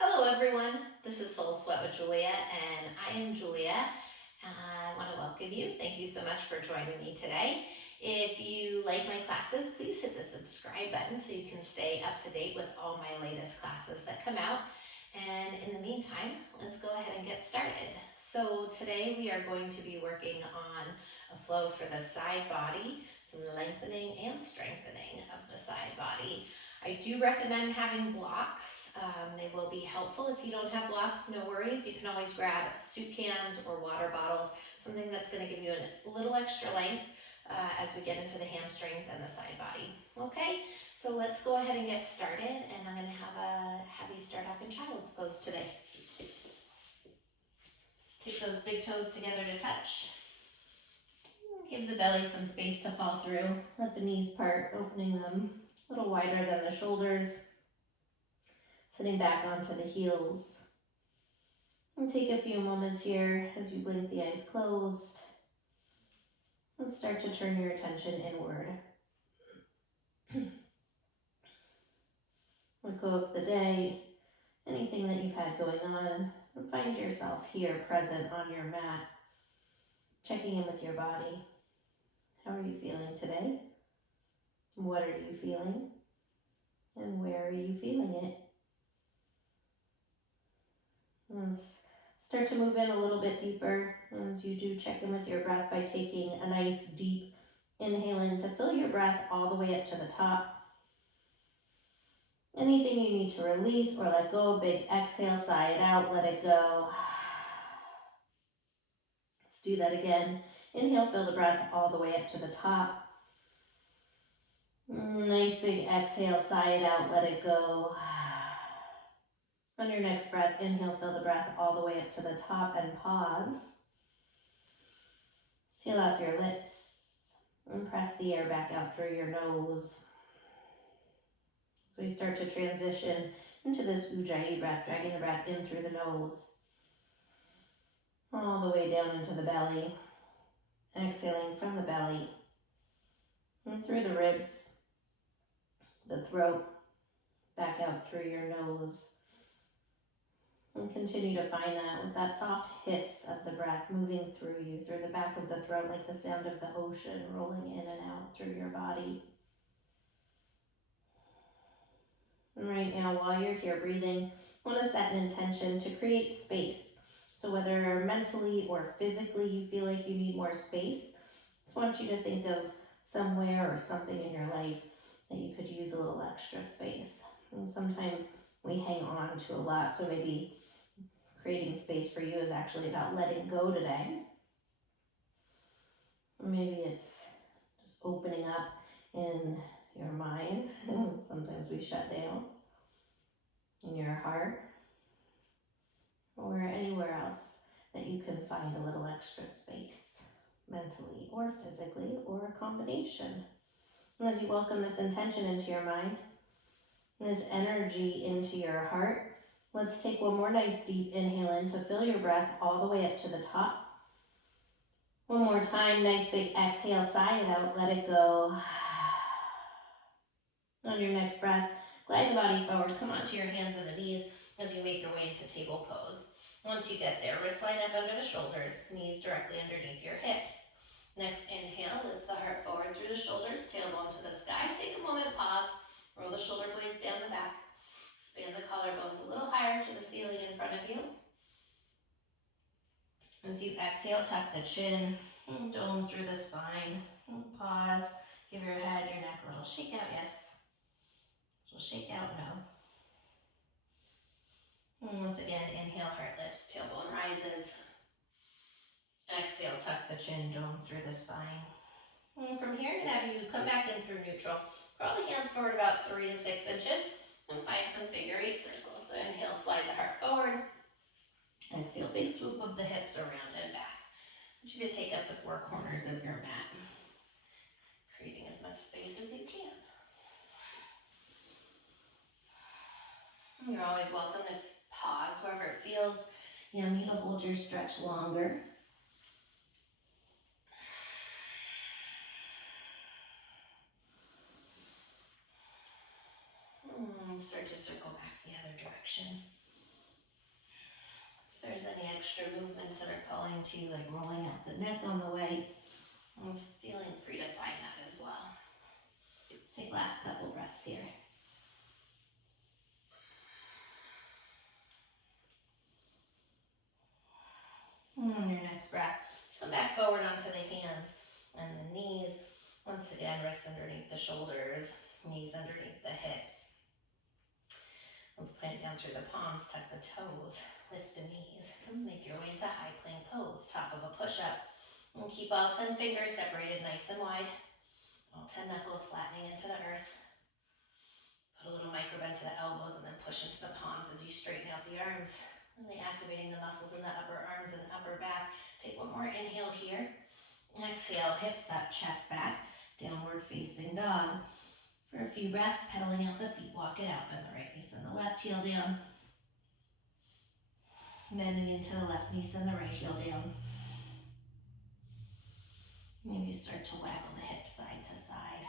Hello everyone, this is Soul Sweat with Julia and I am Julia. I want to welcome you. Thank you so much for joining me today. If you like my classes, please hit the subscribe button so you can stay up to date with all my latest classes that come out. And in the meantime, let's go ahead and get started. So today we are going to be working on a flow for the side body, some lengthening and strengthening of the side body. I do recommend having blocks. They will be helpful. If you don't have blocks, no worries. You can always grab soup cans or water bottles, something that's going to give you a little extra length as we get into the hamstrings and the side body. Okay, so let's go ahead and get started, and I'm going to have you start off in child's pose today. Let's take those big toes together to touch. Give the belly some space to fall through. Let the knees part, opening them a little wider than the shoulders. Sitting back onto the heels. And take a few moments here as you blink the eyes closed. And start to turn your attention inward. Let go of the day, anything that you've had going on, and find yourself here present on your mat, checking in with your body. How are you feeling today? What are you feeling? And where are you feeling it? Let's start to move in a little bit deeper as you do check in with your breath by taking a nice deep inhale in to fill your breath all the way up to the top. Anything you need to release or let go, big exhale, sigh it out, let it go. Let's do that again. Inhale, fill the breath all the way up to the top. Nice big exhale, sigh it out, let it go. On your next breath, inhale, fill the breath all the way up to the top and pause. Seal out your lips and press the air back out through your nose. So we start to transition into this Ujjayi breath, dragging the breath in through the nose, all the way down into the belly, exhaling from the belly, and through the ribs, the throat, back out through your nose. And continue to find that with that soft hiss of the breath moving through you, through the back of the throat, like the sound of the ocean rolling in and out through your body. And right now, while you're here breathing, I want to set an intention to create space. So whether mentally or physically you feel like you need more space, I just want you to think of somewhere or something in your life that you could use a little extra space. And sometimes we hang on to a lot, so maybe creating space for you is actually about letting go today. Or maybe it's just opening up in your mind. Sometimes we shut down. In your heart, or anywhere else that you can find a little extra space, mentally or physically, or a combination. And as you welcome this intention into your mind, this energy into your heart, let's take one more nice deep inhale in to fill your breath all the way up to the top. One more time, nice big exhale, sigh it out, let it go. On your next breath, glide the body forward, come onto your hands and the knees as you make your way into table pose. Once you get there, wrists line up under the shoulders, knees directly underneath your hips. Next, inhale, lift the heart forward through the shoulders, tailbone to the sky. Take a moment, pause, roll the shoulder blades down the back. Expand the collarbones a little higher to the ceiling in front of you. As you exhale, tuck the chin, dome through the spine. Pause, give your head, your neck a little shake out, yes. So shake out, no. And once again, inhale, heart lifts, tailbone rises. Exhale, tuck the chin, dome through the spine. And from here, I'm going to have you come back in through neutral. Crawl the hands forward about 3 to 6 inches and find some figure 8 circles. So inhale, slide the heart forward. Exhale, big swoop of the hips around and back. I want you to take up the 4 corners of your mat, creating as much space as you can. You're always welcome to pause wherever it feels yummy to hold your stretch longer. Start to circle back the other direction. If there's any extra movements that are calling to you, like rolling out the neck on the way, I'm feeling free to find that as well. Let's take last couple breaths here. And on your next breath, come back forward onto the hands and the knees. Once again, wrists underneath the shoulders, knees underneath the hips. Let's plant down through the palms, tuck the toes, lift the knees, and make your way into high plank pose, top of a push-up. And keep all 10 fingers separated nice and wide. All 10 knuckles flattening into the earth. Put a little micro bend to the elbows and then push into the palms as you straighten out the arms. Really activating the muscles in the upper arms and upper back. Take one more inhale here. Exhale, hips up, chest back, downward facing dog. For a few breaths, pedaling out the feet, walk it out, bend the right knee, send the left heel down. Bending into the left knee, send the right heel down. Maybe start to waggle the hips side to side.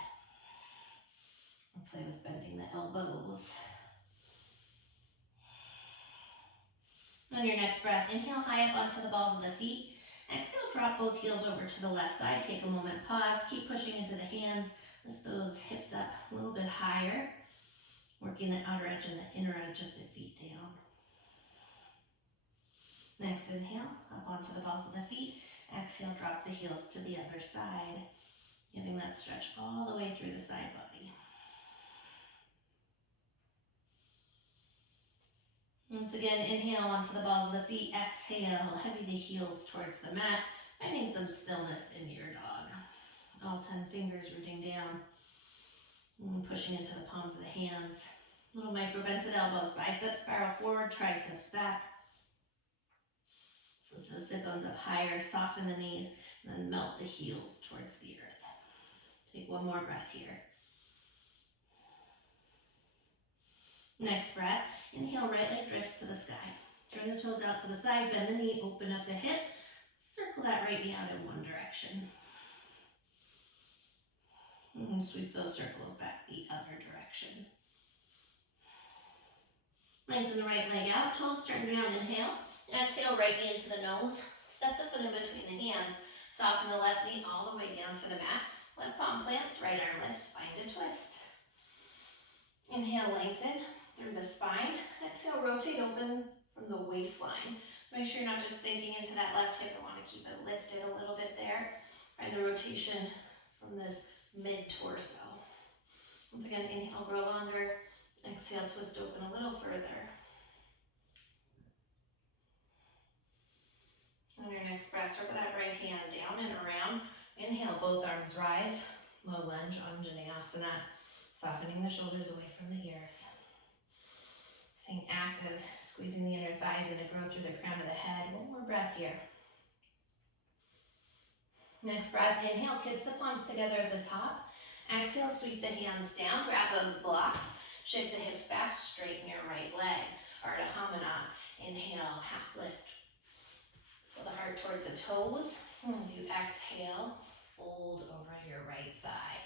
Or play with bending the elbows. On your next breath, inhale high up onto the balls of the feet. Exhale, drop both heels over to the left side. Take a moment, pause, keep pushing into the hands. Lift those hips up a little bit higher. Working the outer edge and the inner edge of the feet down. Next inhale, up onto the balls of the feet. Exhale, drop the heels to the other side. Giving that stretch all the way through the side body. Once again, inhale onto the balls of the feet. Exhale, heavy the heels towards the mat. Finding some stillness in your dog. All 10 fingers rooting down. And pushing into the palms of the hands. Little micro bend to the elbows. Biceps spiral forward, triceps back. Lift those sit bones up higher. Soften the knees. And then melt the heels towards the earth. Take one more breath here. Next breath, inhale, right leg drifts to the sky. Turn the toes out to the side, bend the knee, open up the hip. Circle that right knee out in one direction. And sweep those circles back the other direction. Lengthen the right leg out, toes turn down, inhale. Exhale, right knee into the nose. Step the foot in between the hands. Soften the left knee all the way down to the mat. Left palm plants, right arm lifts, spine to twist. Inhale, lengthen through the spine. Exhale, rotate open from the waistline. Make sure you're not just sinking into that left hip. I want to keep it lifted a little bit there. Find the rotation from this mid-torso. Once again, inhale, grow longer. Exhale, twist open a little further. On your next breath, circle that right hand down and around. Inhale, both arms rise. Low lunge, Anjaneyasana. Softening the shoulders away from the ears. Staying active, squeezing the inner thighs in to grow through the crown of the head. One more breath here. Next breath, inhale, kiss the palms together at the top. Exhale, sweep the hands down, grab those blocks. Shift the hips back, straighten your right leg. Ardha Hamana. Inhale, half lift. Pull the heart towards the toes. And as you exhale, fold over your right thigh.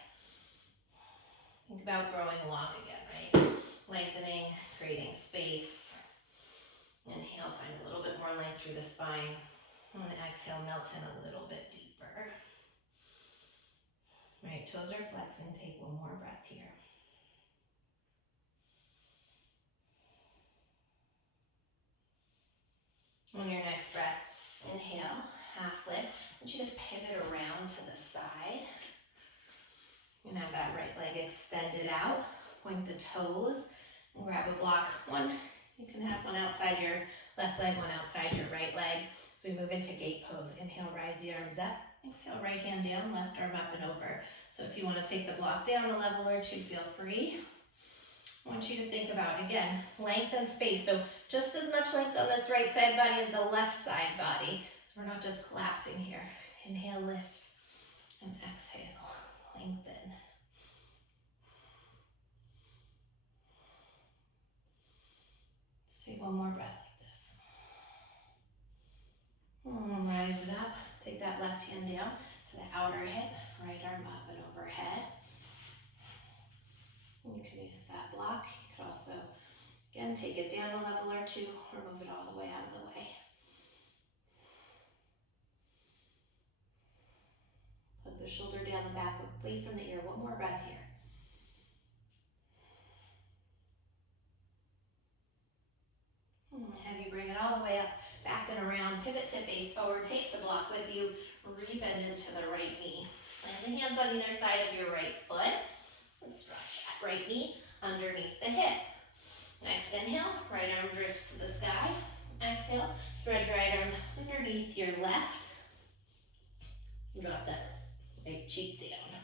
Think about growing long again, right? Lengthening, creating space. Inhale, find a little bit more length through the spine. And exhale, melt in a little bit deeper. Right, toes are flexing. Take one more breath here. On your next breath, inhale, half lift. I want you to pivot around to the side. And have that right leg extended out. Point the toes and grab a block. You can have one outside your left leg, one outside your right leg. So we move into gate pose. Inhale, rise the arms up. Exhale, right hand down, left arm up and over. So if you want to take the block down a level or two, feel free. I want you to think about, again, length and space. So just as much length on this right side body as the left side body. So we're not just collapsing here. Inhale, lift, and exhale, lengthen. Let's take one more breath like this. And rise it up. Take that left hand down to the outer hip, right arm up and overhead. You can use that block. You could also, again, take it down a level or two or move it all the way out of the way. the shoulder down the back, away from the ear. One more breath here. Have you bring it all the way up, back and around, pivot to face forward, take the block with you, rebend into the right knee. Plant the hands on either side of your right foot, and stretch that right knee underneath the hip. Next inhale, right arm drifts to the sky. Exhale, thread right arm underneath your left. Drop that right cheek down.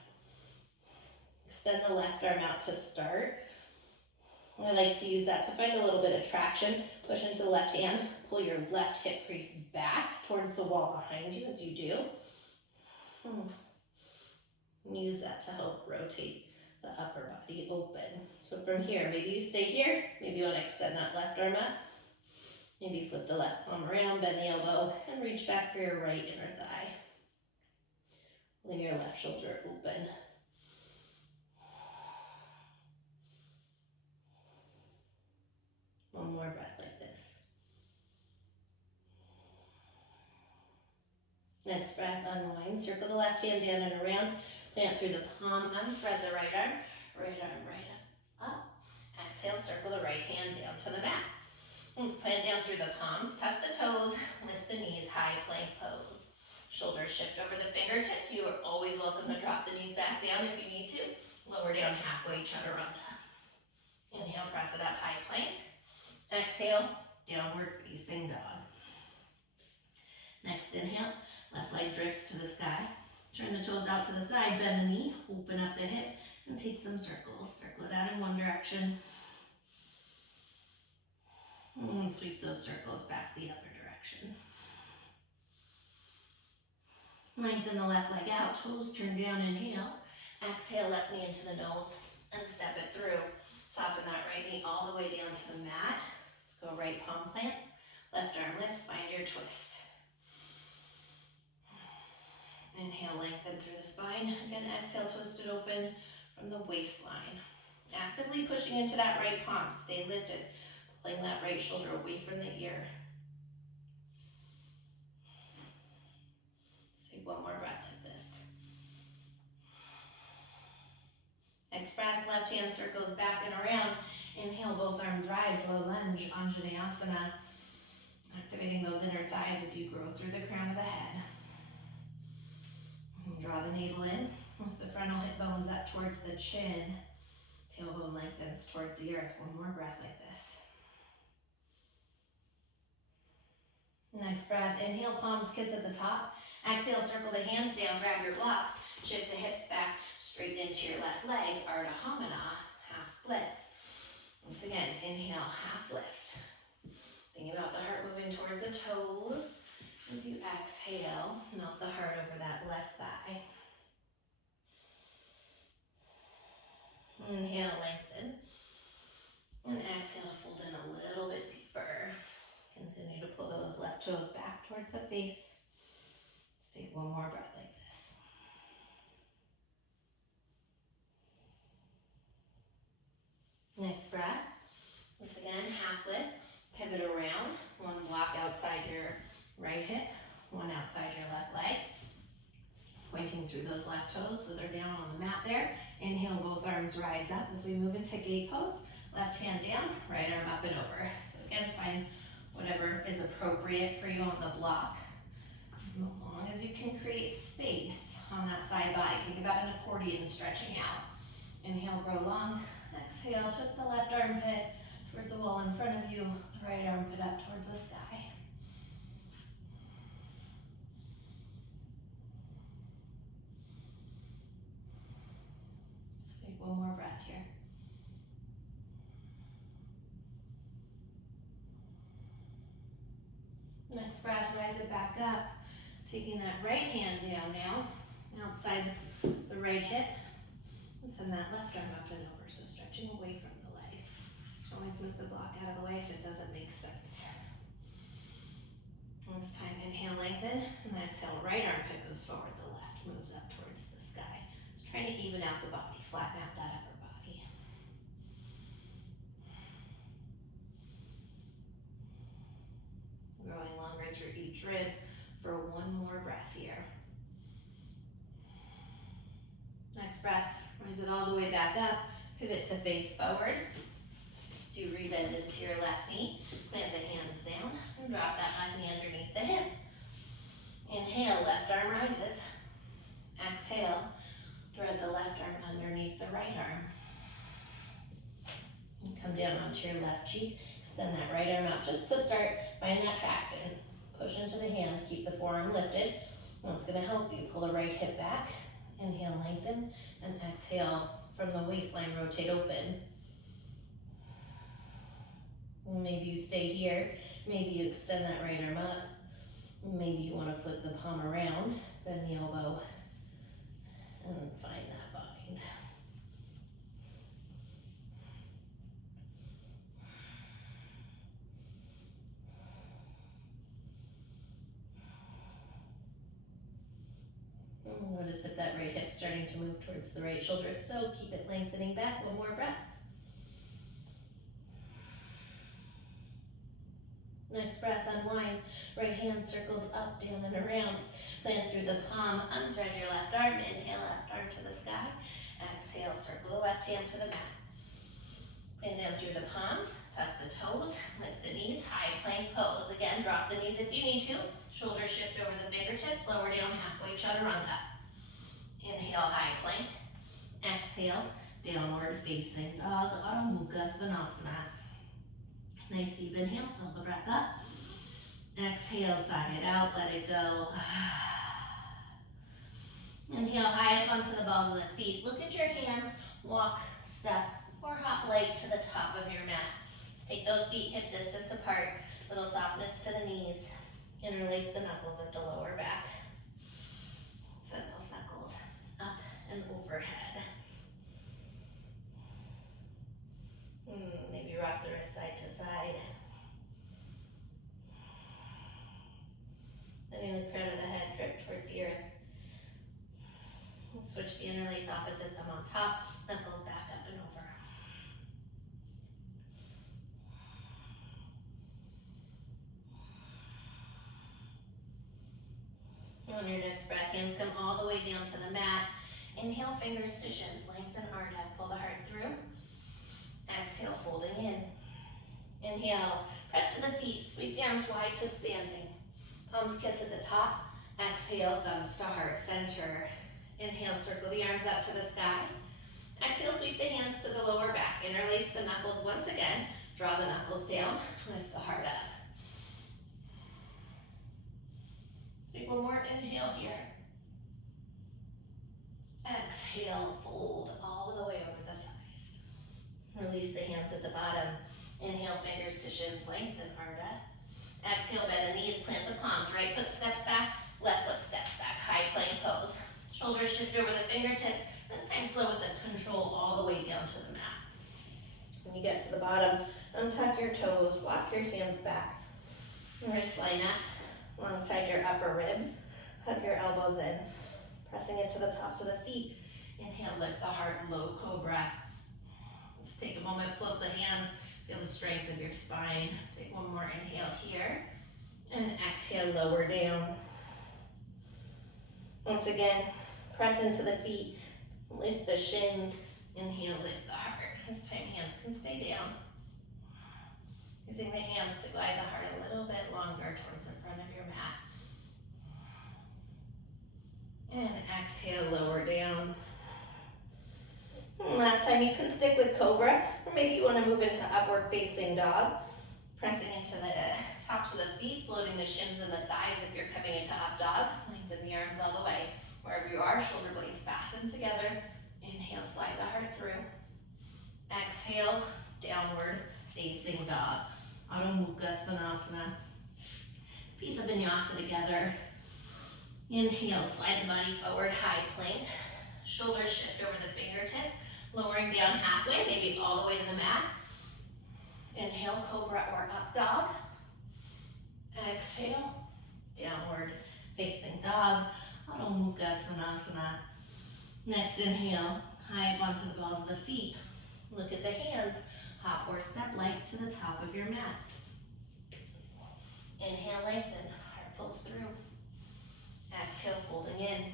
Extend the left arm out to start. I like to use that to find a little bit of traction. Push into the left hand, pull your left hip crease back towards the wall behind you as you do. And use that to help rotate the upper body open. So from here, maybe you stay here, maybe you want to extend that left arm up. Maybe flip the left palm around, bend the elbow, and reach back for your right inner thigh. Lean your left shoulder open. One more breath like this. Next breath, unwind. Circle the left hand down and around. Plant through the palm, unthread the right arm right up. Exhale, circle the right hand down to the mat. Let's plant down through the palms, tuck the toes, lift the knees, high plank pose. Shoulders shift over the fingertips. You are always welcome to drop the knees back down if you need to. Lower down halfway, chaturanga. Inhale, press it up, high plank. Exhale, downward facing dog. Next inhale, left leg drifts to the sky. Turn the toes out to the side, bend the knee, open up the hip, and take some circles. Circle it out in one direction. And sweep those circles back the other direction. Lengthen the left leg out, toes turn down, inhale. Exhale, left knee into the nose, and step it through. Soften that right knee all the way down to the mat. Let's go right palm plants, left arm lifts, find your twist. Inhale, lengthen through the spine. Again, exhale, twist it open from the waistline. Actively pushing into that right palm, stay lifted. Pulling that right shoulder away from the ear. Let's take one more breath like this. Next breath, left hand circles back and around. Inhale, both arms rise, low lunge, Anjaneyasana. Activating those inner thighs as you grow through the crown of the head. And draw the navel in, lift the frontal hip bones up towards the chin. Tailbone lengthens towards the earth. One more breath like this. Next breath, inhale, palms kiss at the top. Exhale, circle the hands down, grab your blocks. Shift the hips back, straight into your left leg, Ardha Hamana, half splits. Once again, inhale, half lift. Think about the heart moving towards the toes. As you exhale, melt the heart over that left thigh. Inhale, lengthen. And exhale to fold in a little bit deeper. Continue to pull those left toes back towards the face. Let's take one more breath like this. Next breath. Once again, half lift. Pivot around. One block outside your right hip, one outside your left leg. Pointing through those left toes so they're down on the mat there. Inhale, both arms rise up as we move into gate pose. Left hand down, right arm up and over. So again, find whatever is appropriate for you on the block. As long as you can create space on that side body. Think about an accordion stretching out. Inhale, grow long. Exhale, twist the left armpit towards the wall in front of you. Right armpit up towards the sky. Let's take one more breath here. Next breath, rise it back up. Taking that right hand down now, outside the right hip. And send that left arm up and over, so stretching away from the leg. Always move the block out of the way if it doesn't make sense. And this time, inhale, lengthen, and then exhale, right armpit goes forward, the left moves up towards the sky. Just trying to even out the body, flatten out that upper body. Growing longer through each rib for one more breath here. Next breath, rise it all the way back up. Pivot to face forward. Do rebend into your left knee. Plant the hands down and drop that left knee underneath the hip. Inhale, left arm rises. Exhale, thread the left arm underneath the right arm. And come down onto your left cheek. Extend that right arm out just to start. Find that traction. Push into the hands. Keep the forearm lifted. That's going to help you. Pull the right hip back. Inhale, lengthen. And exhale, from the waistline, rotate open. Maybe you stay here. Maybe you extend that right arm up. Maybe you want to flip the palm around. Bend the elbow. And find that bind. Notice if that right hip's starting to move towards the right shoulder. If so, keep it lengthening back. One more breath. Next breath, unwind. Right hand circles up, down, and around. Plant through the palm. Unthread your left arm. Inhale, left arm to the sky. Exhale, circle the left hand to the mat. Pin down through the palms. Tuck the toes. Lift the knees. High plank pose. Again, drop the knees if you need to. Shoulders shift over the fingertips. Lower down halfway chaturanga. Inhale, high plank. Exhale, downward facing dog. Adho Mukha Svanasana. Nice deep inhale, fill the breath up. Exhale, sigh it out, let it go. Inhale, high up onto the balls of the feet. Look at your hands, walk, step, or hop light to the top of your mat. Let's take those feet hip distance apart. Little softness to the knees. Interlace the knuckles at the lower back. Send those knuckles up and overhead. Maybe rock the wrist side to side. Letting the crown of the head drip towards the earth. We'll switch the interlace opposite thumb on top, knuckles back up and over. On your next breath, hands come all the way down to the mat. Inhale, fingers to shins, lengthen Ardha, pull the heart through. Exhale, folding in. Inhale, press to the feet, sweep the arms wide to standing. Palms kiss at the top. Exhale, thumbs to heart center. Inhale, circle the arms up to the sky. Exhale, sweep the hands to the lower back. Interlace the knuckles once again. Draw the knuckles down, lift the heart up. Take one more inhale here. Exhale, fold all the way over the thighs. Release the hands at the bottom. Inhale, fingers to shins, lengthen Ardha. Exhale, bend the knees, plant the palms. Right foot steps back, left foot steps back. High plank pose. Shoulders shift over the fingertips. This time slow with the control all the way down to the mat. When you get to the bottom, untuck your toes, walk your hands back. Wrist line up alongside your upper ribs. Hug your elbows in, pressing into the tops of the feet. Inhale, lift the heart, low cobra. Let's take a moment, float the hands. Feel the strength of your spine. Take one more inhale here. And exhale, lower down. Once again, press into the feet. Lift the shins. Inhale, lift the heart. This time, hands can stay down. Using the hands to glide the heart a little bit longer towards the front of your mat. And exhale, lower down. And last time, you can stick with Cobra, or maybe you want to move into upward facing dog. Pressing into the tops of the feet, floating the shins and the thighs if you're coming into up dog. Lengthen the arms all the way. Wherever you are, shoulder blades fasten together. Inhale, slide the heart through. Exhale, downward facing dog. Adho Mukha Svanasana. Piece of vinyasa together. Inhale, slide the body forward, high plank. Shoulders shift over the fingertips, lowering down halfway, maybe all the way to the mat. Inhale, cobra or up dog. Exhale, downward facing dog. Adho Mukha Svanasana. Next inhale, high up onto the balls of the feet. Look at the hands. Hop or step light to the top of your mat. Inhale, lengthen, heart pulls through. Exhale, folding in.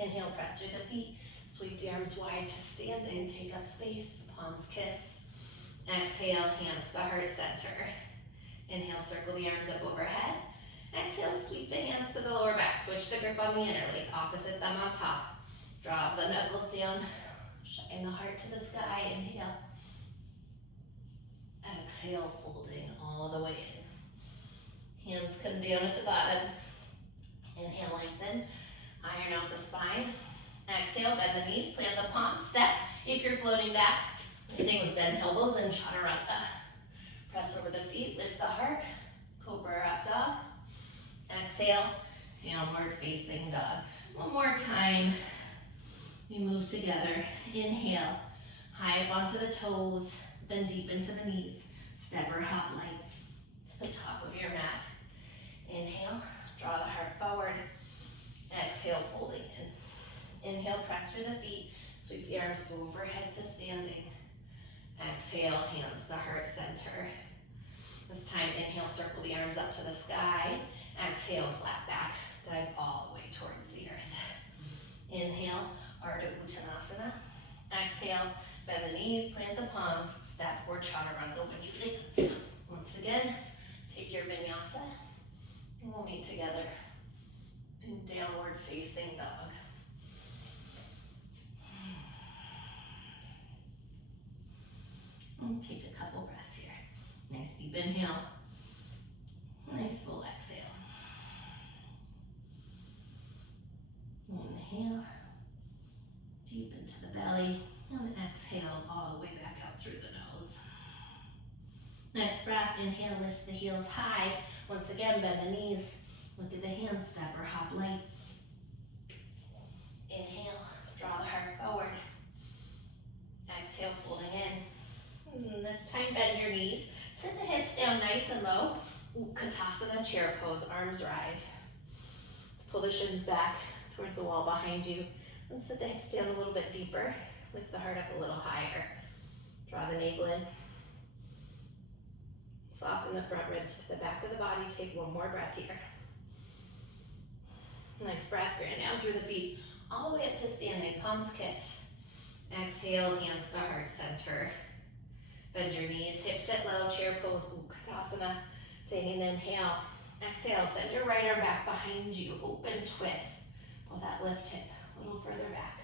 Inhale, press through the feet. Sweep the arms wide to standing, take up space, palms kiss. Exhale, hands to heart center. Inhale, circle the arms up overhead. Exhale, sweep the hands to the lower back. Switch the grip on the interlace, opposite thumb on top. Drop the knuckles down, shine the heart to the sky. Inhale. Exhale, folding all the way in. Hands come down at the bottom. Inhale, lengthen. Iron out the spine. Exhale, bend the knees, plant the palms, step. If you're floating back, landing with bent elbows and chaturanga. Press over the feet, lift the heart. Cobra up dog. Exhale, downward facing dog. One more time. We move together. Inhale, high up onto the toes, bend deep into the knees. Step or hop light to the top of your mat. Inhale, draw the heart forward. Exhale, folding in. Inhale, press through the feet. Sweep the arms overhead to standing. Exhale, hands to heart center. This time, inhale, circle the arms up to the sky. Exhale, flat back, dive all the way towards the earth. Inhale, Ardha Uttanasana. Exhale, bend the knees, plant the palms, step or chaturanga when you land. Once again, take your vinyasa, and we'll meet together in downward facing dog. And take a couple breaths here. Nice deep inhale. Nice full exhale. Inhale, deep into the belly, and exhale all the way back out through the nose. Next breath, inhale, lift the heels high. Once again, bend the knees, look at the hands, step or hop light. Inhale, draw the heart forward. Exhale, folding in. And this time, bend your knees. Sit the hips down nice and low. Utkatasana, chair pose, arms rise. Let's pull the shins back towards the wall behind you. And sit the hips down a little bit deeper. Lift the heart up a little higher. Draw the navel in. Soften the front ribs to the back of the body. Take one more breath here. Next breath, grand down through the feet. All the way up to standing, palms kiss. Exhale, hands to heart center. Bend your knees, hips sit low, chair pose, Utkatasana. Take an inhale. Exhale, send your right arm back behind you. Open twist. Pull that left hip a little further back.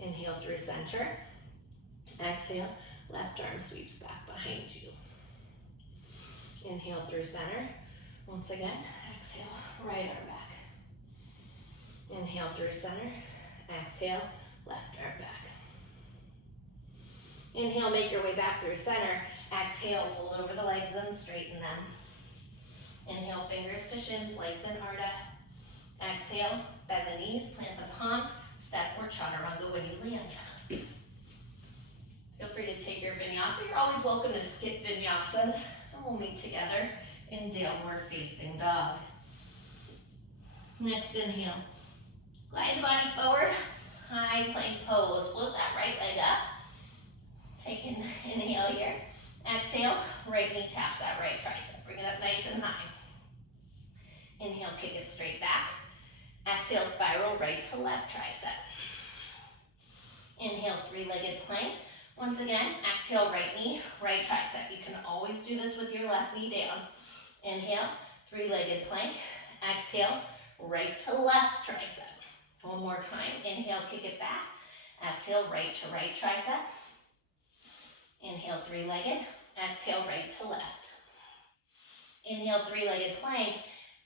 Inhale through center. Exhale, left arm sweeps back behind you. Inhale through center. Once again, exhale, right arm back. Inhale through center. Exhale, left arm back. Inhale, make your way back through center. Exhale, fold over the legs and straighten them. Inhale, fingers to shins, lengthen Ardha. Exhale, bend the knees, plant the palms, step or chaturanga when you land. Feel free to take your vinyasa. You're always welcome to skip vinyasas. And we'll meet together in downward facing dog. Next inhale. Glide the body forward. High plank pose. Float that right leg up. Take an inhale here. Exhale, right knee taps that right tricep. Bring it up nice and high. Inhale, kick it straight back. Exhale, spiral right to left tricep. Inhale, three-legged plank. Once again, exhale, right knee, right tricep. You can always do this with your left knee down. Inhale, three-legged plank. Exhale, right to left tricep. One more time. Inhale, kick it back. Exhale, right to right tricep. Inhale, three-legged. Exhale, right to left. Inhale, three-legged plank.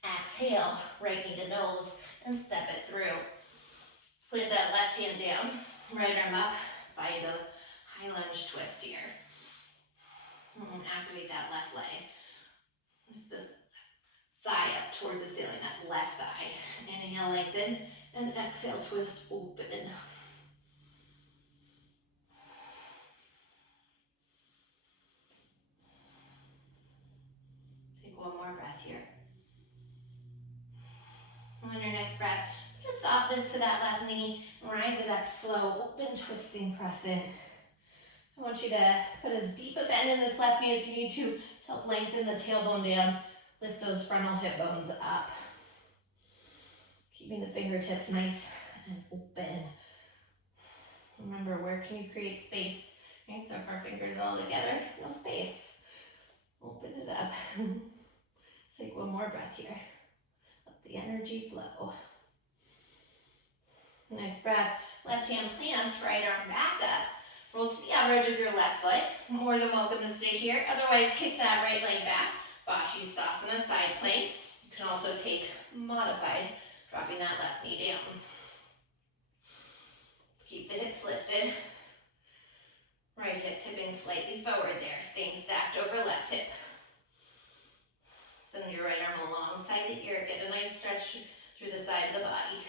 Exhale, right knee to nose, and step it through. Split that left hand down, right arm up, find a high lunge twist here. Activate that left leg. Lift the thigh up towards the ceiling, that left thigh. Inhale, lengthen, and exhale, twist, open. Take one more breath here. On your next breath, put a softness to that left knee, rise it up slow, open, twisting, press in. I want you to put as deep a bend in this left knee as you need to help lengthen the tailbone down, lift those frontal hip bones up. Keeping the fingertips nice and open. Remember, where can you create space? Right, so if our fingers are all together, no space. Open it up. Let's take one more breath here. Let the energy flow. Next breath, left hand plants, right arm back up. Roll to the outer edge of your left foot. More than welcome to stay here. Otherwise, kick that right leg back. Shavasana, side plank. You can also take modified, dropping that left knee down. Keep the hips lifted. Right hip tipping slightly forward there, staying stacked over left hip. Send your right arm alongside the ear. Get a nice stretch through the side of the body.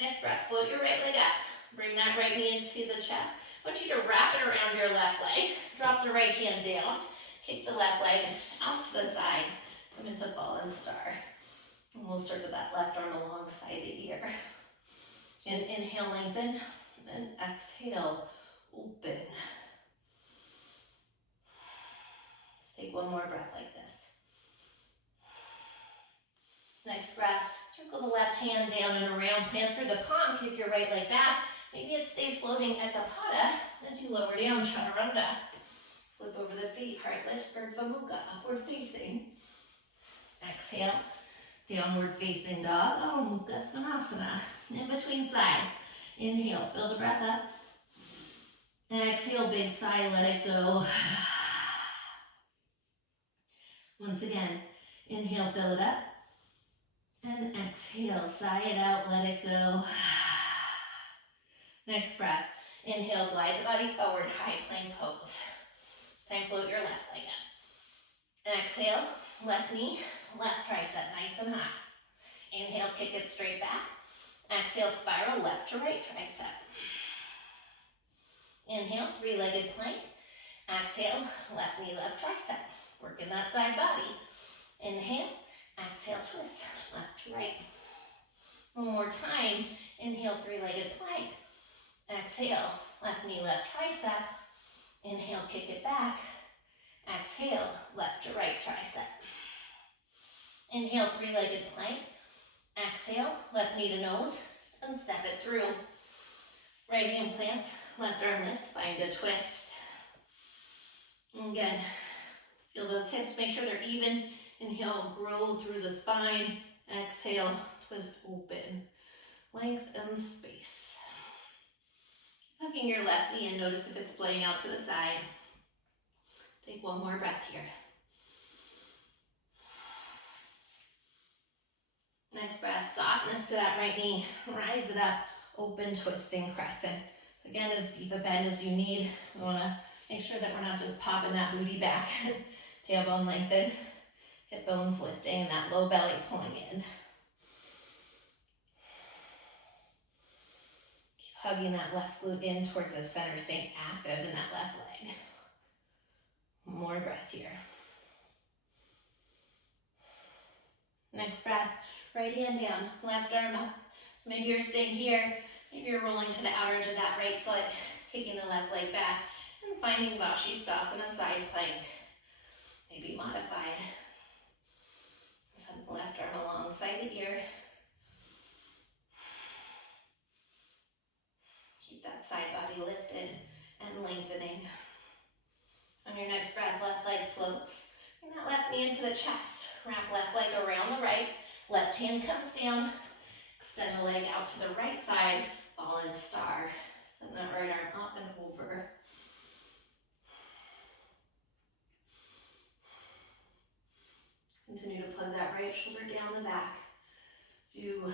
Next breath, float your right leg up. Bring that right knee into the chest. I want you to wrap it around your left leg. Drop the right hand down. Kick the left leg out to the side. Come into fallen star. And we'll circle that left arm alongside the ear. And inhale, lengthen. And exhale, open. Let's take one more breath like this. Next breath, circle the left hand down and around, plant through the palm, kick your right leg back. Maybe it stays floating ekapada as you lower down, chaturanga. Flip over the feet, heart lifts, Urdhva Mukha, upward facing. Exhale, downward facing dog, Mukha Svanasana. In between sides. Inhale, fill the breath up. Exhale, big sigh, let it go. Once again, inhale, fill it up. And exhale, sigh it out, let it go. Next breath, inhale, glide the body forward, high plank pose. This time, float your left leg up. Exhale, left knee, left tricep, nice and high. Inhale, kick it straight back. Exhale, spiral left to right tricep. Inhale, three-legged plank. Exhale, left knee, left tricep. Working that side body. Inhale, exhale, twist, left to right. One more time. Inhale, three-legged plank. Exhale, left knee, left tricep. Inhale, kick it back. Exhale, left to right tricep. Inhale, three-legged plank. Exhale, left knee to nose, and step it through. Right hand plants, left arm lifts, find a twist. And again, feel those hips, make sure they're even. Inhale, grow through the spine. Exhale, twist open. Length and space. Hugging your left knee and notice if it's playing out to the side. Take one more breath here. Next breath, softness to that right knee. Rise it up, open, twisting crescent. So again, as deep a bend as you need. We want to make sure that we're not just popping that booty back. Tailbone lengthened, hip bones lifting, and that low belly pulling in. Keep hugging that left glute in towards the center, staying active in that left leg. More breath here. Next breath, right hand down, left arm up. So maybe you're staying here, maybe you're rolling to the outer edge of that right foot, kicking the left leg back, and finding Shavasana, side plank. Maybe modified. Send the left arm alongside the ear. Keep that side body lifted and lengthening. On your next breath, left leg floats. Bring that left knee into the chest. Wrap left leg around the right. Left hand comes down. Extend the leg out to the right side. Fallen star. Send that right arm up and over. Continue to plug that right shoulder down the back as you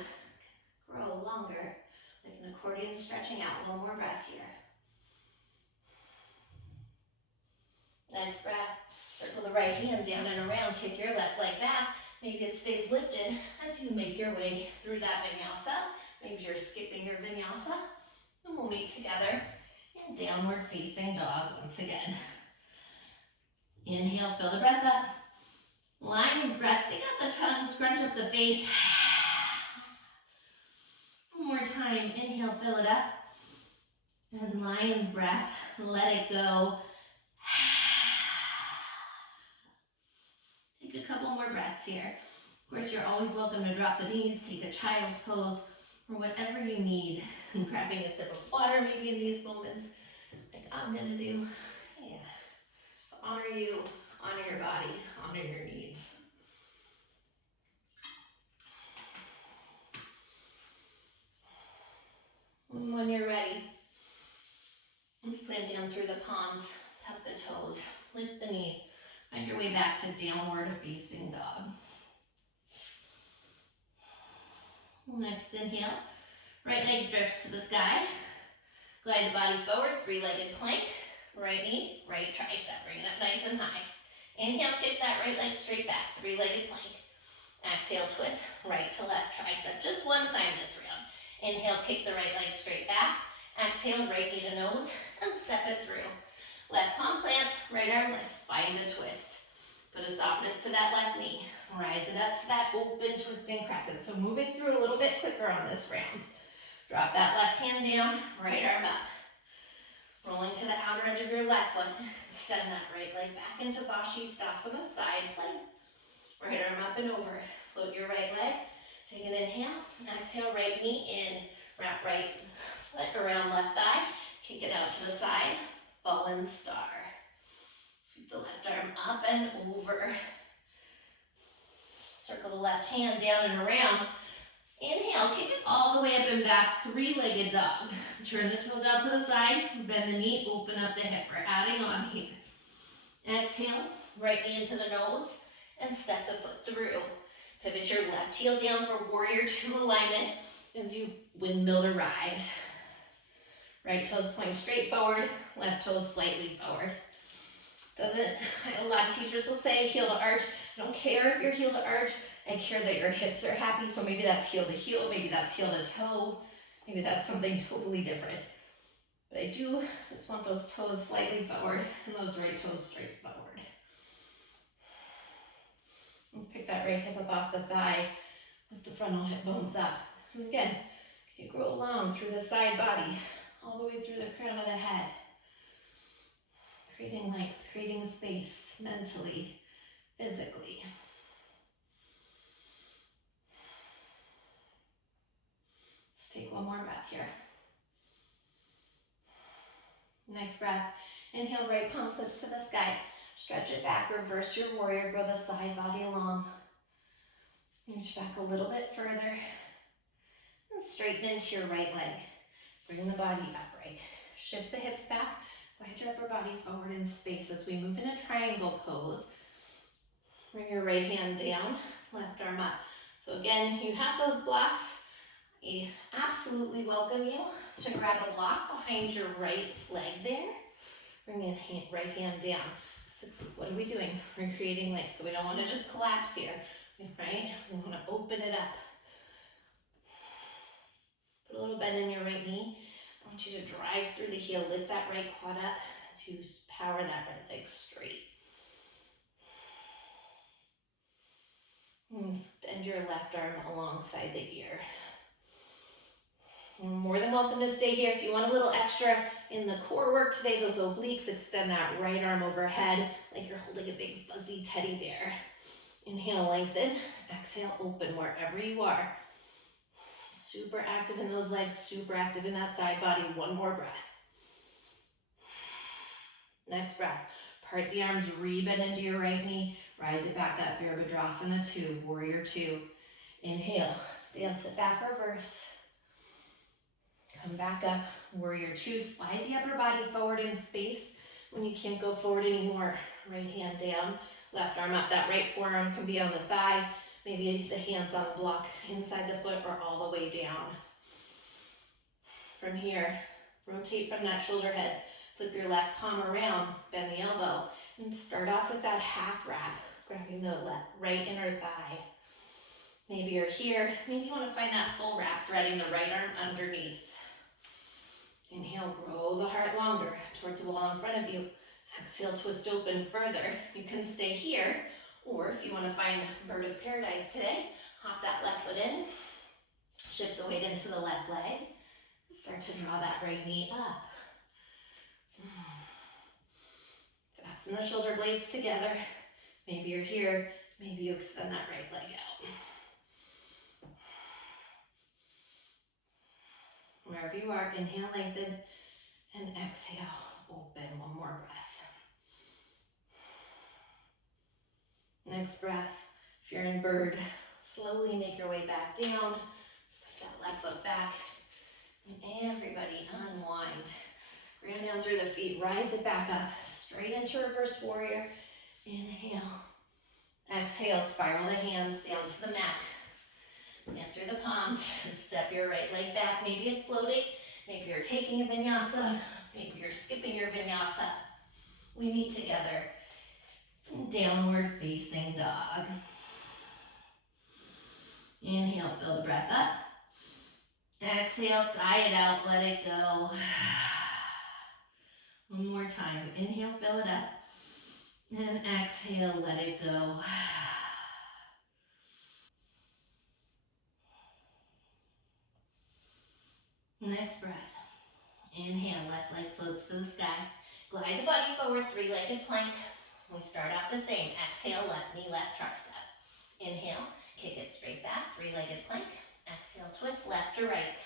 grow longer, like an accordion stretching out. One more breath here. Next breath, circle the right hand down and around, kick your left leg back. Maybe it stays lifted as you make your way through that vinyasa. Maybe you're skipping your vinyasa. And we'll meet together in downward facing dog once again. Inhale, fill the breath up. Lion's breath, stick out the tongue, scrunch up the face. One more time, inhale, fill it up. And lion's breath, let it go. Take a couple more breaths here. Of course, you're always welcome to drop the knees, take a child's pose, or whatever you need. And grabbing a sip of water maybe in these moments, like I'm gonna do. Yeah. So honor you, honor your body, honor your needs. And when you're ready, let's plant down through the palms, tuck the toes, lift the knees, find your way back to downward facing dog. Next inhale, right leg drifts to the sky. Glide the body forward, three-legged plank. Right knee, right tricep, bring it up nice and high. Inhale, kick that right leg straight back, three-legged plank. Exhale, twist, right to left tricep, just one time this round. Inhale, kick the right leg straight back. Exhale, right knee to nose, and step it through. Left palm plants, right arm lifts, spine to twist. Put a softness to that left knee. Rise it up to that open twisting crescent. So moving through a little bit quicker on this round. Drop that left hand down, right arm up. Rolling to the outer edge of your left foot. Extend that right leg back into Vashisthasana, side plank. Right arm up and over. Float your right leg. Take an inhale. Exhale, right knee in. Wrap right foot around left thigh. Kick it out to the side. Fallen star. Sweep the left arm up and over. Circle the left hand down and around. Inhale, kick it all the way up and back, three-legged dog. Turn the toes out to the side, bend the knee, open up the hip. We're adding on here. Exhale, right knee into the nose, and step the foot through. Pivot your left heel down for warrior two alignment as you windmill to rise. Right toes point straight forward, left toes slightly forward. A lot of teachers will say heel to arch. I don't care if you're heel to arch. I care that your hips are happy. So maybe that's heel to heel, maybe that's heel to toe, maybe that's something totally different. But I do just want those toes slightly forward and those right toes straight forward. Let's pick that right hip up off the thigh, lift the frontal hip bones up. And again, you grow along through the side body, all the way through the crown of the head. Creating length, creating space mentally, physically. Let's take one more breath here. Next breath, inhale, right palm flips to the sky. Stretch it back, reverse your warrior, grow the side body along. Reach back a little bit further. And straighten into your right leg. Bring the body upright. Shift the hips back. Glide your upper body forward in space as we move in a triangle pose. Bring your right hand down, left arm up. So again, you have those blocks. I absolutely welcome you to grab a block behind your right leg there. Bring your right hand down. So what are we doing? We're creating length. So we don't want to just collapse here, right? We want to open it up. Put a little bend in your right knee. I want you to drive through the heel, lift that right quad up as you power that right leg straight. And extend your left arm alongside the ear. You're more than welcome to stay here. If you want a little extra in the core work today, those obliques, extend that right arm overhead like you're holding a big fuzzy teddy bear. Inhale, lengthen. Exhale, open wherever you are. Super active in those legs, super active in that side body. One more breath. Next breath. Part the arms, rebend into your right knee. Rise it back up, Virabhadrasana 2, warrior 2. Inhale, dance it back, reverse. Come back up, warrior 2. Slide the upper body forward in space. When you can't go forward anymore, right hand down, left arm up. That right forearm can be on the thigh. Maybe the hands on the block inside the foot or all the way down. From here, rotate from that shoulder head. Flip your left palm around, bend the elbow, and start off with that half wrap, grabbing the right inner thigh. Maybe you're here, maybe you want to find that full wrap, threading the right arm underneath. Inhale, grow the heart longer towards the wall in front of you. Exhale, twist open further. You can stay here, or if you want to find bird of paradise today, hop that left foot in, shift the weight into the left leg, and start to draw that right knee up. Fasten the shoulder blades together. Maybe you're here, maybe you extend that right leg out. Wherever you are, inhale, lengthen, and exhale, open. One more breath. Next breath, if you're in bird, slowly make your way back down. Step that left foot back. And everybody unwind. Ground down through the feet, rise it back up, straight into reverse warrior. Inhale. Exhale, spiral the hands down to the mat. Get through the palms, step your right leg back. Maybe it's floating, maybe you're taking a vinyasa, maybe you're skipping your vinyasa. We meet together in downward facing dog. Inhale, fill the breath up. Exhale, sigh it out, let it go. One more time, inhale, fill it up. And exhale, let it go. Next breath. Inhale, left leg floats to the sky. Glide the body forward, three-legged plank. We start off the same. Exhale, left knee, left tricep. Inhale, kick it straight back, three-legged plank. Exhale, twist left to right.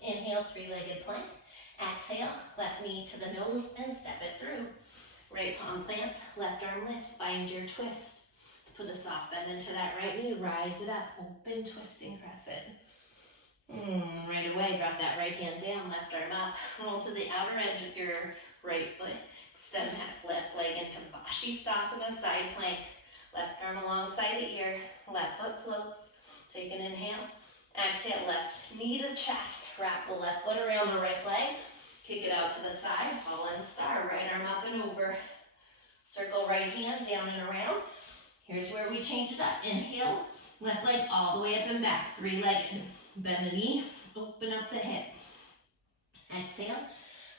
Inhale, three-legged plank. Exhale, left knee to the nose and step it through. Right palm plants, left arm lifts, find your twist. Let's put a soft bend into that right knee, rise it up, open twisting crescent. Right away, drop that right hand down, left arm up, roll to the outer edge of your right foot. Extend that left leg into Vashisthasana, side plank. Left arm alongside the ear, left foot floats. Take an inhale. Exhale, left knee to chest. Wrap the left foot around the right leg. Kick it out to the side, fall in star, right arm up and over. Circle right hand down and around. Here's where we change it up. Inhale, left leg all the way up and back, three-legged. Bend the knee, open up the hip. Exhale,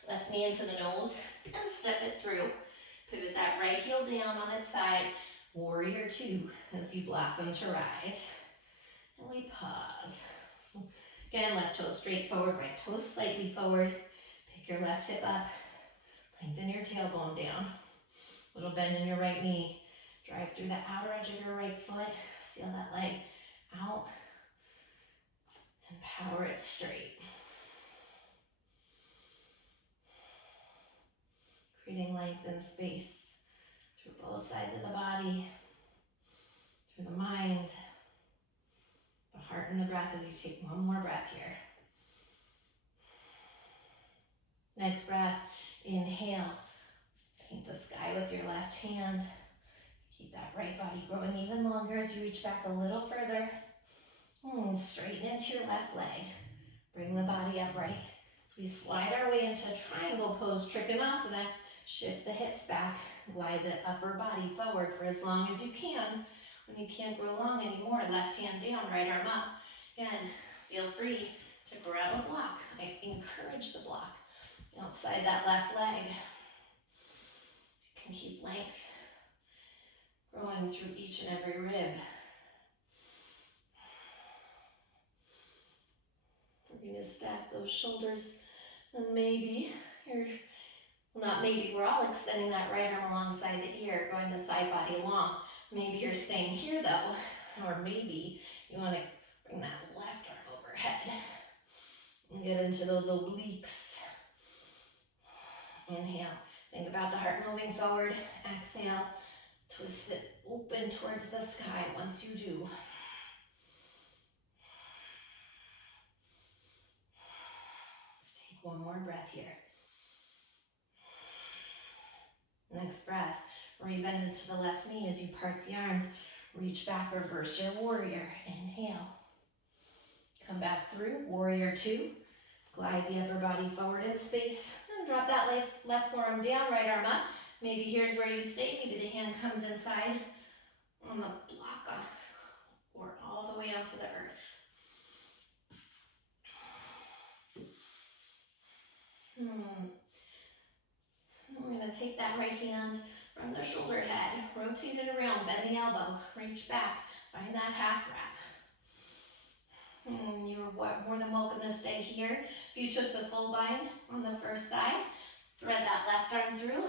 left knee into the nose and step it through. Pivot that right heel down on its side. Warrior two as you blossom to rise. And we pause. So again, left toe straight forward, right toe slightly forward. Pick your left hip up. Lengthen your tailbone down. Little bend in your right knee. Drive through the outer edge of your right foot. Seal that leg out. And power it straight. Creating length and space through both sides of the body, through the mind, the heart and the breath as you take one more breath here. Next breath, inhale. Paint the sky with your left hand. Keep that right body growing even longer as you reach back a little further. Straighten into your left leg. Bring the body upright. So we slide our way into triangle pose, Trikonasana. Shift the hips back. Glide the upper body forward for as long as you can. When you can't grow long anymore, left hand down, right arm up. Again, feel free to grab a block. I encourage the block outside that left leg. You can keep length growing through each and every rib. We're going to stack those shoulders, and maybe we're all extending that right arm alongside the ear, going the side body along. Maybe you're staying here though, or maybe you want to bring that left arm overhead and get into those obliques. Inhale, think about the heart moving forward. Exhale, twist it open towards the sky once you do. Let's take one more breath here. Next breath, rebend into the left knee as you part the arms. Reach back, reverse your warrior. Inhale. Come back through, warrior two. Glide the upper body forward in space. And drop that left forearm down, right arm up. Maybe here's where you stay. Maybe the hand comes inside on the block or all the way onto the earth. We're going to take that right hand from the shoulder head, rotate it around, bend the elbow, reach back, find that half wrap. You're more than welcome to stay here. If you took the full bind on the first side, thread that left arm through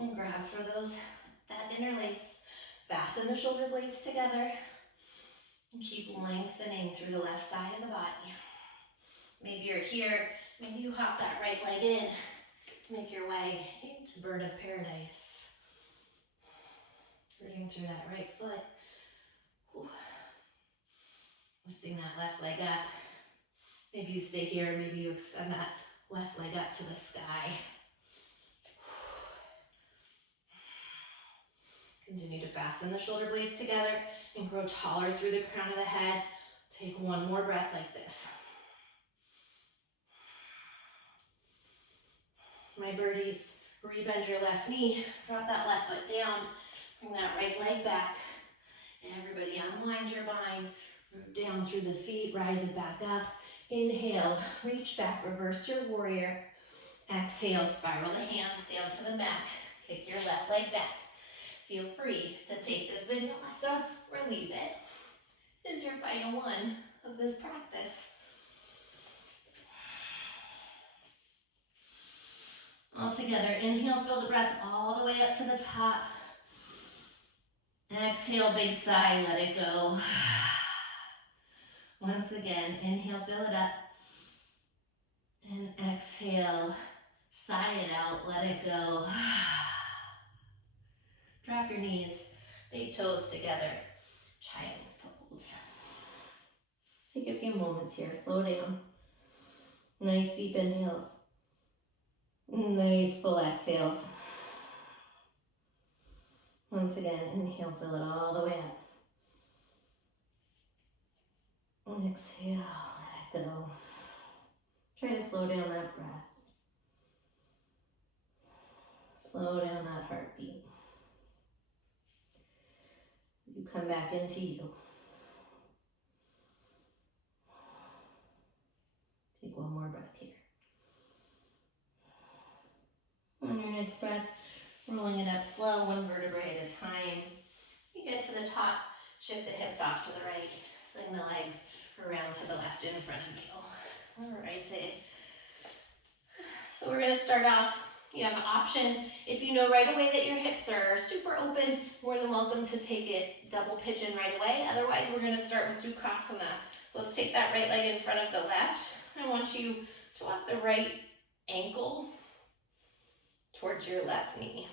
and grab for that interlace. Fasten the shoulder blades together and keep lengthening through the left side of the body. Maybe you're here, maybe you hop that right leg in, make your way into bird of paradise. Rooting through that right foot. Whew. Lifting that left leg up. Maybe you stay here, maybe you extend that left leg up to the sky. Continue to fasten the shoulder blades together and grow taller through the crown of the head. Take one more breath like this. My birdies, rebend your left knee, drop that left foot down, bring that right leg back. Everybody unwind your bind, root down through the feet, rise it back up. Inhale, reach back, reverse your warrior. Exhale, spiral the hands down to the mat. Kick your left leg back. Feel free to take this vinyasa or leave it. This is your final one of this practice. All together, inhale, fill the breath all the way up to the top. Exhale, big sigh, let it go. Once again, inhale, fill it up. And exhale, sigh it out, let it go. Drop your knees, big toes together, child's pose. Take a few moments here, slow down. Nice deep inhales. Nice full exhales. Once again, inhale, fill it all the way up. Exhale, let it go. Try to slow down that breath. Slow down that heartbeat. You come back into you. Take one more breath here. On your next breath, rolling it up slow, one vertebrae at a time. You get to the top, shift the hips off to the right, swing the legs around to the left in front of you. All right, so we're gonna start off. You have an option. If you know right away that your hips are super open, more than welcome to take it double pigeon right away. Otherwise, we're gonna start with Sukhasana. So let's take that right leg in front of the left. I want you to walk the right ankle towards your left knee.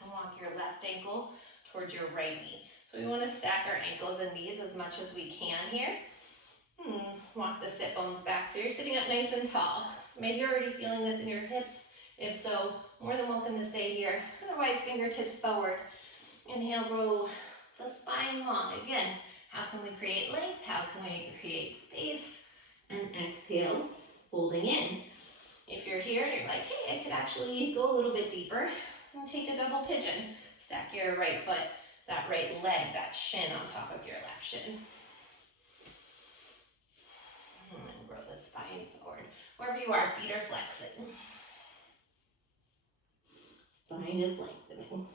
And walk your left ankle towards your right knee. So we want to stack our ankles and knees as much as we can here. Walk the sit bones back so you're sitting up nice and tall. So maybe you're already feeling this in your hips. If so, more than welcome to stay here. Otherwise, fingertips forward. Inhale, grow the spine long. Again, how can we create length? How can we create space? And exhale, folding in. If you're here and you're like, hey, I could actually go a little bit deeper, and take a double pigeon. Stack your right foot, that right leg, that shin on top of your left shin. And then grow the spine forward. Wherever you are, feet are flexing. Spine is lengthening.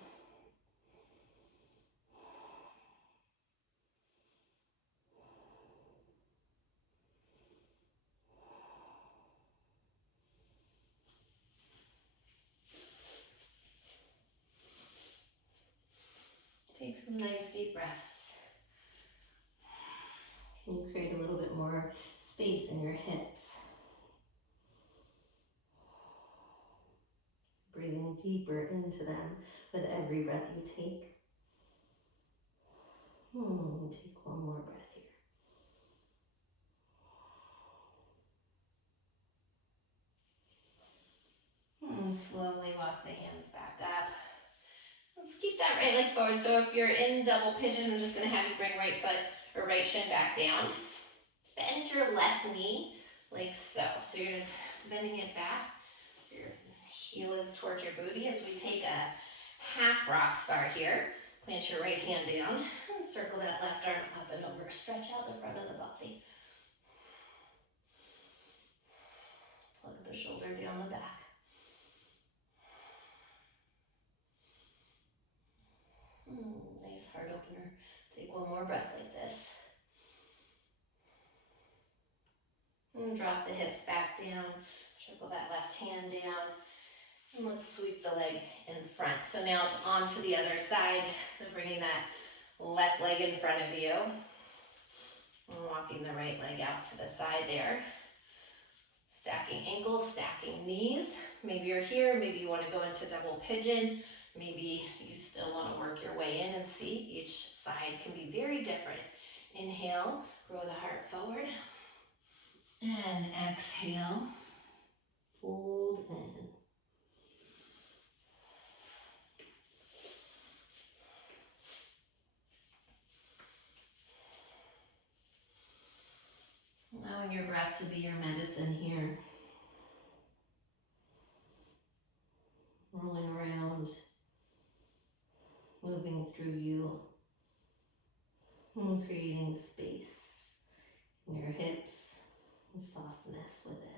Take some nice deep breaths. Can you create a little bit more space in your hips? Breathing deeper into them with every breath you take. Take one more breath here. And slowly walk the hands back up. Let's keep that right leg forward. So if you're in double pigeon, I'm just going to have you bring right foot or right shin back down. Bend your left knee like so. So you're just bending it back. Your heel is towards your booty as we take a half rock star here. Plant your right hand down and circle that left arm up and over. Stretch out the front of the body. Plug the shoulder down the back. Nice heart opener. Take one more breath like this. And drop the hips back down. Circle that left hand down. And let's sweep the leg in front. So now it's on to the other side. So bringing that left leg in front of you. And walking the right leg out to the side there. Stacking ankles, stacking knees. Maybe you're here, maybe you want to go into double pigeon. Maybe you still want to work your way in and see. Each side can be very different. Inhale, grow the heart forward. And exhale, fold in. Allowing your breath to be your medicine here. Rolling around, moving through you, and creating space in your hips and softness within.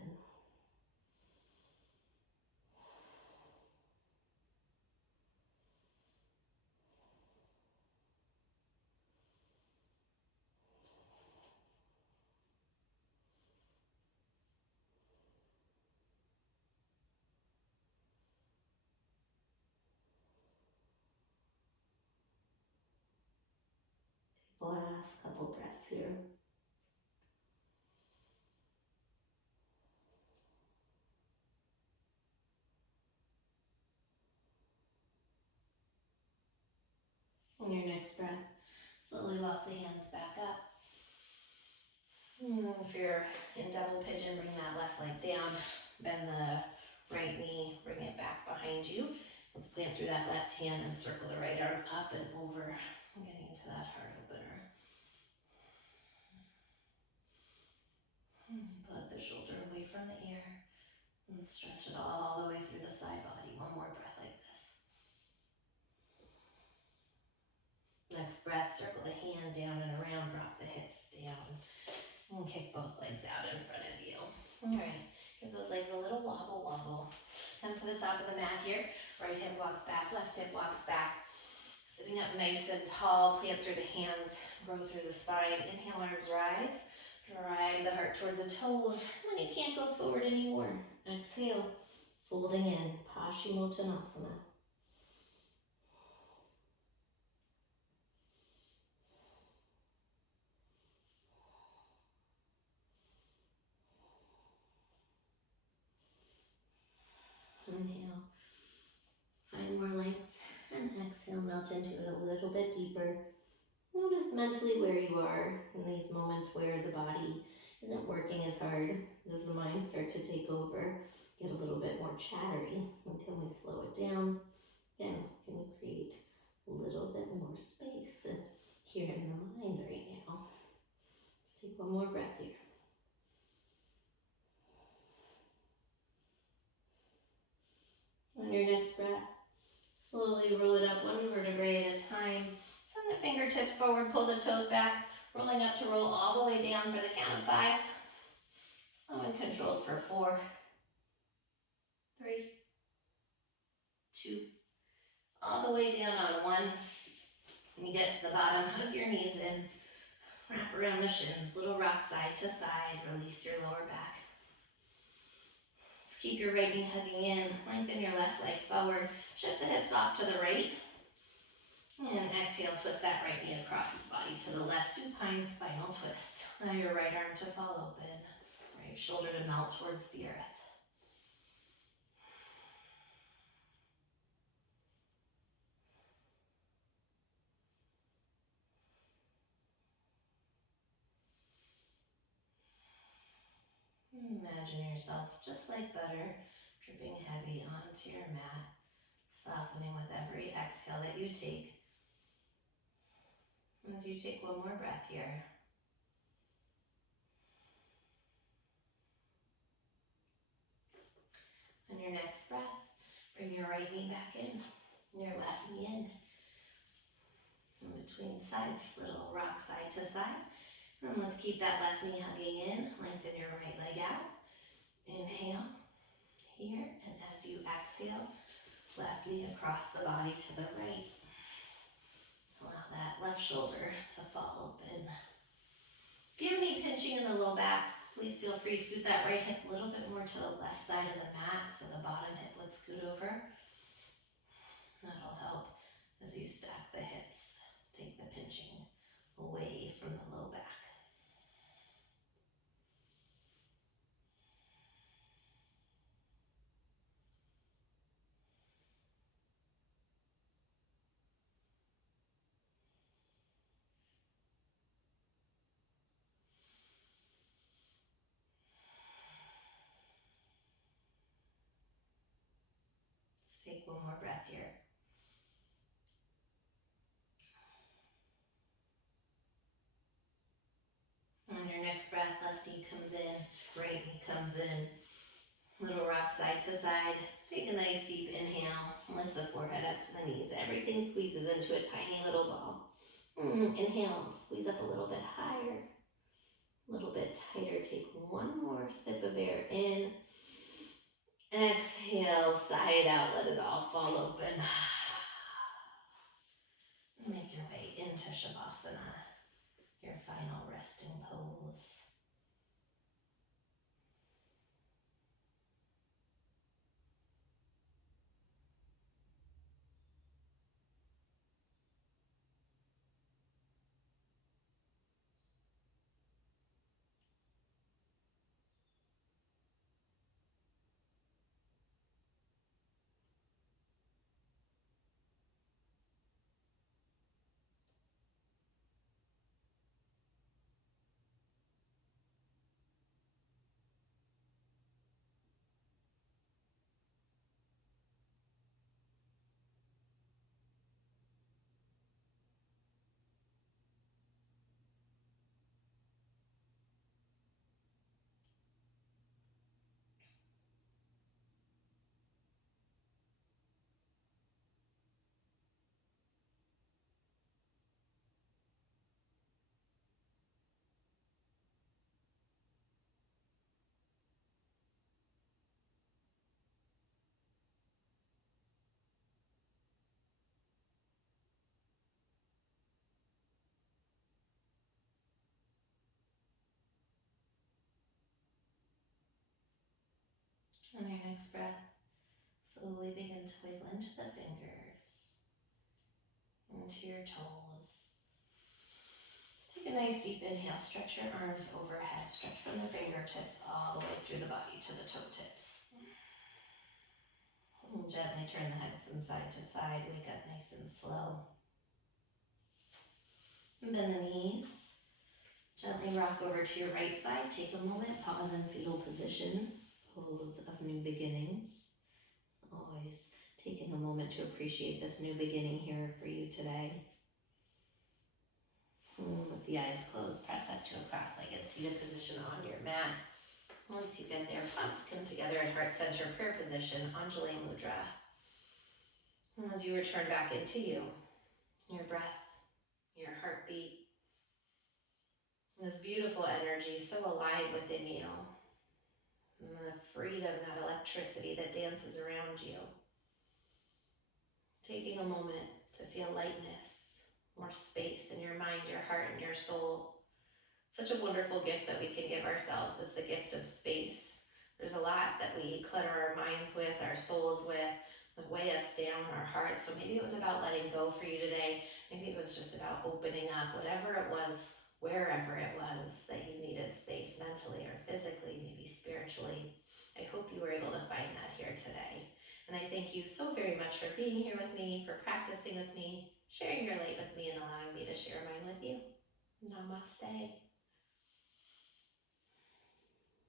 Last couple breaths here. On your next breath, slowly walk the hands back up. If you're in double pigeon, bring that left leg down. Bend the right knee, bring it back behind you. Let's plant through that left hand and circle the right arm up and over. I'm getting into that heart opener. Plug the shoulder away from the ear and stretch it all the way through the side body. One more breath like this. Next breath, circle the hand down and around, drop the hips down, and kick both legs out in front of you. All right, give those legs a little wobble wobble. Come to the top of the mat here. Right hip walks back, left hip walks back. Sitting up nice and tall, plant through the hands, grow through the spine. Inhale, arms rise. Drag the heart towards the toes when you can't go forward anymore. Exhale, folding in, Paschimottanasana. Inhale, find more length, and exhale, melt into it a little bit deeper. Notice mentally where you are in these moments where the body isn't working as hard. Does the mind start to take over, get a little bit more chattery? And can we slow it down? Again, can we create a little bit more space here in the mind right now? Let's take one more breath here. On your next breath, slowly roll it up one vertebrae at a time. Send the fingertips forward, pull the toes back, rolling up to roll all the way down for the count of 5. Slow and controlled for 4, 3, 2, all the way down on 1. When you get to the bottom, hug your knees in, wrap around the shins, little rock side to side, release your lower back. Let's keep your right knee hugging in, lengthen your left leg forward, shift the hips off to the right, and exhale, twist that right knee across the body to the left, supine spinal twist. Now your right arm to fall open, right shoulder to melt towards the earth. Imagine yourself just like butter, dripping heavy onto your mat, softening with every exhale that you take. As you take one more breath here. On your next breath, bring your right knee back in, your left knee in. In between sides, little rock side to side. And let's keep that left knee hugging in, lengthen your right leg out. Inhale here, and as you exhale, left knee across the body to the right. Allow that left shoulder to fall open. If you have any pinching in the low back, please feel free to scoot that right hip a little bit more to the left side of the mat so the bottom hip would scoot over. That'll help as you stack the hips. Take the pinching away from the low back. Take one more breath here. On your next breath, left knee comes in, right knee comes in. Little rock side to side. Take a nice deep inhale. Lift the forehead up to the knees. Everything squeezes into a tiny little ball. Inhale, squeeze up a little bit higher. A little bit tighter. Take one more sip of air in. Exhale, side out. Let it all fall open. Make your way into Savasana, your final resting pose. On your next breath, slowly begin to wiggle into the fingers, into your toes. Let's take a nice deep inhale. Stretch your arms overhead. Stretch from the fingertips all the way through the body to the toe tips. And gently turn the head from side to side. Wake up nice and slow. Bend the knees. Gently rock over to your right side. Take a moment. Pause in fetal position. Pose of new beginnings. Always taking a moment to appreciate this new beginning here for you today. With the eyes closed, press up to a cross-legged seated position on your mat. Once you get there, palms come together in heart center prayer position, Anjali Mudra. And as you return back into you, your breath, your heartbeat, this beautiful energy so alive within you, and the freedom, that electricity that dances around you. Taking a moment to feel lightness, more space in your mind, your heart, and your soul. Such a wonderful gift that we can give ourselves. It's the gift of space. There's a lot that we clutter our minds with, our souls with, that weigh us down, our hearts. So maybe it was about letting go for you today. Maybe it was just about opening up, whatever it was, wherever it was that you needed space mentally or physically, maybe spiritually. I hope you were able to find that here today. And I thank you so very much for being here with me, for practicing with me, sharing your light with me, and allowing me to share mine with you. Namaste.